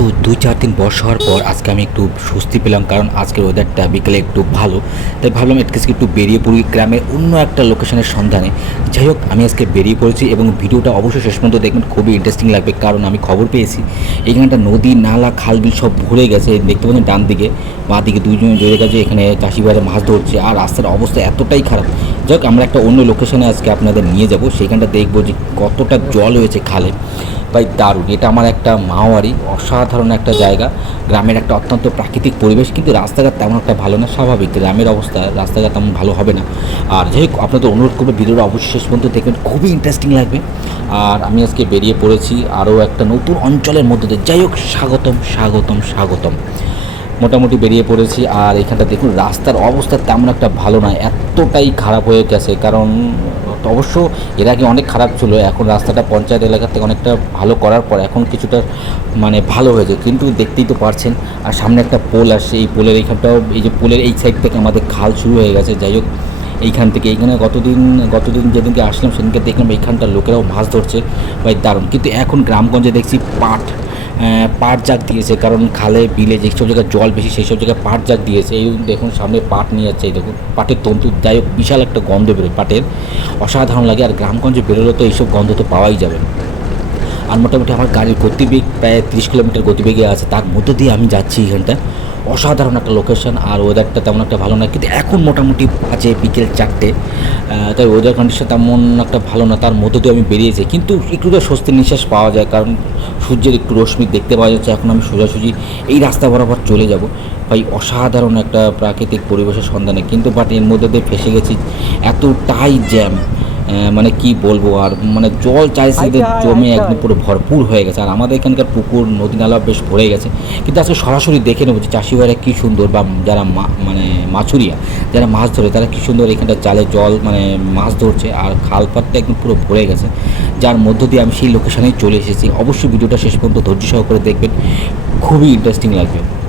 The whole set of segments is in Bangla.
তো দুই চার দিন বর্ষা হওয়ার পর আজকে আমি একটু স্বস্তি পেলাম, কারণ আজকের ওয়েদারটা বিকেলে একটু ভালো। তাই ভাবলাম আজকে একটু বেরিয়ে পড়ি গ্রামের অন্য একটা লোকেশনের সন্ধানে। যাই হোক, আমি আজকে বেরিয়ে পড়েছি এবং ভিডিওটা অবশ্যই শেষ পর্যন্ত দেখবেন, খুবই ইন্টারেস্টিং লাগবে, কারণ আমি খবর পেয়েছি। এখানটা নদী, নালা, খাল, বিল সব ভরে গেছে, দেখতে পাচ্ছেন ডান দিকে, বাঁ দিকে দুইজন জোরে গেছে, এখানে চাষি ভাইরা মাছ ধরছে, আর রাস্তার অবস্থা এতটাই খারাপ। যাই হোক, আমরা একটা অন্য লোকেশনে আজকে আপনাদের নিয়ে যাব, সেখানটা দেখব যে কতটা জল হয়েছে খালে। ভাই দারুণ। এটা আমার একটা মাওয়ারি, অসাধারণ একটা জায়গা। গ্রামের একটা অত্যন্ত প্রাকৃতিক পরিবেশ, কিন্তু রাস্তাঘাট তেমন একটা ভালো না, স্বাভাবিক। গ্রামের অবস্থা, রাস্তাঘাট তেমন ভালো হবে না। আর যাই হোক, আপনাদের অনুরোধ করব, ভিডিওটা অবশ্যই শেষ পর্যন্ত দেখবেন, খুবই ইন্টারেস্টিং লাগবে। আর আমি আজকে বেরিয়ে পড়েছি আরও একটা নতুন অঞ্চলের মধ্যে দিয়ে। যাই হোক, স্বাগতম স্বাগতম স্বাগতম। মোটামুটি বেরিয়ে পড়েছি, আর এখানটা দেখুন, রাস্তার অবস্থা তেমন একটা ভালো নয় এতটাই খারাপ হয়ে গেছে। কারণ অবশ্য এর আগে অনেক খারাপ ছিল। এখন রাস্তাটা পঞ্চায়েত এলাকা থেকে অনেকটা ভালো করার পর এখন কিছুটা মানে ভালো হয়েছে। কিন্তু দেখতেই তো পারছেন, আর সামনে একটা পোল আসছে। এই পোলের এইখানটাও, এই যে পোলের এই সাইড থেকে আমাদের খাল শুরু হয়ে গেছে। যাই হোক, এইখান থেকে এইখানে গতদিন গতদিন যেদিনকে আসলাম, সেদিনকে দেখলাম এইখানটার লোকেরাও মাছ ধরছে। ভাই, দারুণ। কিন্তু এখন গ্রামগঞ্জে দেখছি পাট পাট জাগ দিয়েছে, কারণ খালে বিলে যেসব জায়গায় জল বেশি, সেই সব জায়গায় পাট জাগ দিয়েছে। এই দেখুন, সামনে পাট নিয়ে যাচ্ছে, এই দেখুন, পাটের তন্তু। যাই হোক, বিশাল একটা গন্ধ বেরোয় পাটের। অসাধারণ লাগে, আর গ্রামগঞ্জে বেরোলে তো এইসব গন্ধ তো পাওয়াই যাবে। আর মোটামুটি আমার গাড়ির গতিবেগ প্রায় তিরিশ কিলোমিটার গতিবেগে আছে। তার মধ্যে দিয়ে আমি যাচ্ছি এখানটা অসাধারণ একটা লোকেশন আর ওয়েদারটা তেমন একটা ভালো না কিন্তু এখন মোটামুটি বাজে বিকেল চারটে। তাই ওয়েদার কন্ডিশন তেমন একটা ভালো না, তার মধ্যে দিয়ে আমি বেরিয়েছি। কিন্তু একটু তো স্বস্তির নিঃশ্বাস পাওয়া যায়, কারণ সূর্যের একটু রশ্মি দেখতে পাওয়া যাচ্ছে। এখন আমি সোজাসুজি এই রাস্তা বরাবর চলে যাব। ভাই, অসাধারণ একটা প্রাকৃতিক পরিবেশের সন্ধানে। কিন্তু বাট এর মধ্যে দিয়ে ফেসে গেছি। এতটাই জ্যাম মানে কি বলব আর মানে জল চাইছে যে জমে একদম পুরো ভরপুর হয়ে গেছে। আর আমাদের এখানকার পুকুর নদী নালা বেশ ভরে গেছে। কিন্তু আজকে সরাসরি দেখে নেব যে চাষি ভাইরা কী সুন্দর বা যারা মা- মানে মাছুরিয়া যারা মাছ ধরে তারা কী সুন্দর এখানটা জালে জল মানে মাছ ধরছে। আর খাল পাতটা একদম পুরো ভরে গেছে। যার মধ্য দিয়ে আমি সেই লোকেশনেই চলে এসেছি। অবশ্যই ভিডিওটা শেষ পর্যন্ত ধৈর্য সহকারে দেখবেন। খুবই ইন্টারেস্টিং লাগবে।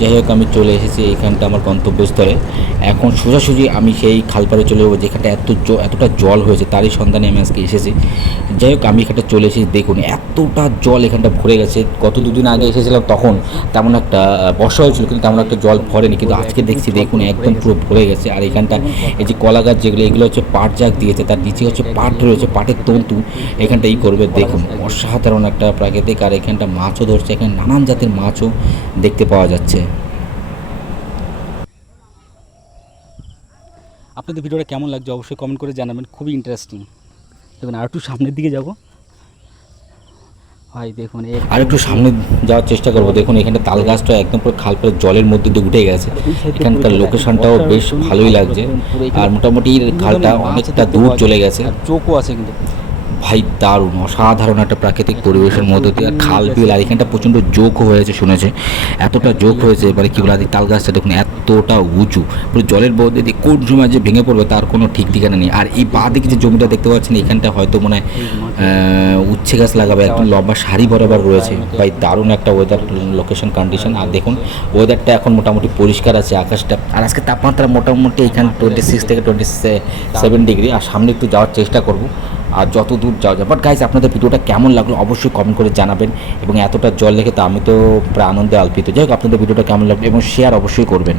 যাই হোক, আমি চলে এসেছি এইখানটা আমার গন্তব্যস্থলে। এখন সোজাসুজি আমি সেই খালপাড়ে চলে যাব, যেখানটা এত এতটা জল হয়েছে, তারই সন্ধানে আমি আজকে এসেছি। যাই হোক, আমি এখানটা চলে এসেছি, দেখুন এতটা জল এখানটা ভরে গেছে। গত দুদিন আগে এসেছিলাম তখন, তেমন একটা বর্ষা হয়েছিল, কিন্তু তেমন একটা জল ভরেনি, কিন্তু আজকে দেখছি, দেখুন একদম পুরো ভরে গেছে। আর এখানটা এই যে কলা গাছ যেগুলো, এগুলো হচ্ছে পাট জাগ দিয়েছে, তার নিচে হচ্ছে পাট রয়েছে, পাটের তন্তু। এখানটা এই করবে, দেখুন অসাধারণ একটা প্রাকৃতিক। আর এখানটা মাছও ধরছে, এখানে নানান জাতের মাছও দেখতে পাওয়া যাচ্ছে। আপনাদের ভিডিওটা কেমন লাগছে অবশ্যই কমেন্ট করে জানাবেন খুবই ইন্টারেস্টিং দেখুন আর একটু সামনের দিকে যাব। হয় দেখুন আর একটু সামনে যাওয়ার চেষ্টা করব। দেখুন এখানে তাল গাছটা একদম পুরো খাল পুরো জলের মধ্যে দিয়ে উঠে গেছে। এখানকার লোকেশনটাও বেশ ভালোই লাগছে। আর মোটামুটি খালটা অনেকটা দূর চলে গেছে। আর চোখও আছে কিন্তু। ভাই, দারুণ, অসাধারণ একটা প্রাকৃতিক পরিবেশের মধ্যে দিয়ে খাল বিল, আর এখানটা প্রচণ্ড যোগ হয়েছে শুনেছে। এতটা যোগ হয়েছে, এবারে কি বলে তাল গাছটা দেখুন, এতটা উঁচু। পুরো জলের বদলে দিয়ে কোন সময় যে ভেঙে পড়বে তার কোনো ঠিক ঠিকানা নেই। আর এই বাঁ দিকে যে জমিটা দেখতে পাচ্ছেন, এখানটা হয়তো মনে হয় উচ্ছে গাছ লাগাবে, একদম লম্বা সারি বরাবর রয়েছে। ভাই, দারুণ একটা ওয়েদার লোকেশন কন্ডিশন আর দেখুন ওয়েদারটা এখন মোটামুটি পরিষ্কার আছে, আকাশটা, আর আজকে তাপমাত্রা মোটামুটি এখানে টোয়েন্টি সিক্স থেকে টোয়েন্টি সেভেন ডিগ্রি আর সামনে একটু যাওয়ার চেষ্টা করব। আর যত দূর যাওয়া যায়। বাট গাইজ আপনাদের ভিডিওটা কেমন লাগল অবশ্যই কমেন্ট করে জানাবেন এবং এতটা জল লেখে তো আমি তো প্রায় আনন্দে আলপিত। যাই হোক, আপনাদের ভিডিওটা কেমন লাগল এবং শেয়ার অবশ্যই করবেন।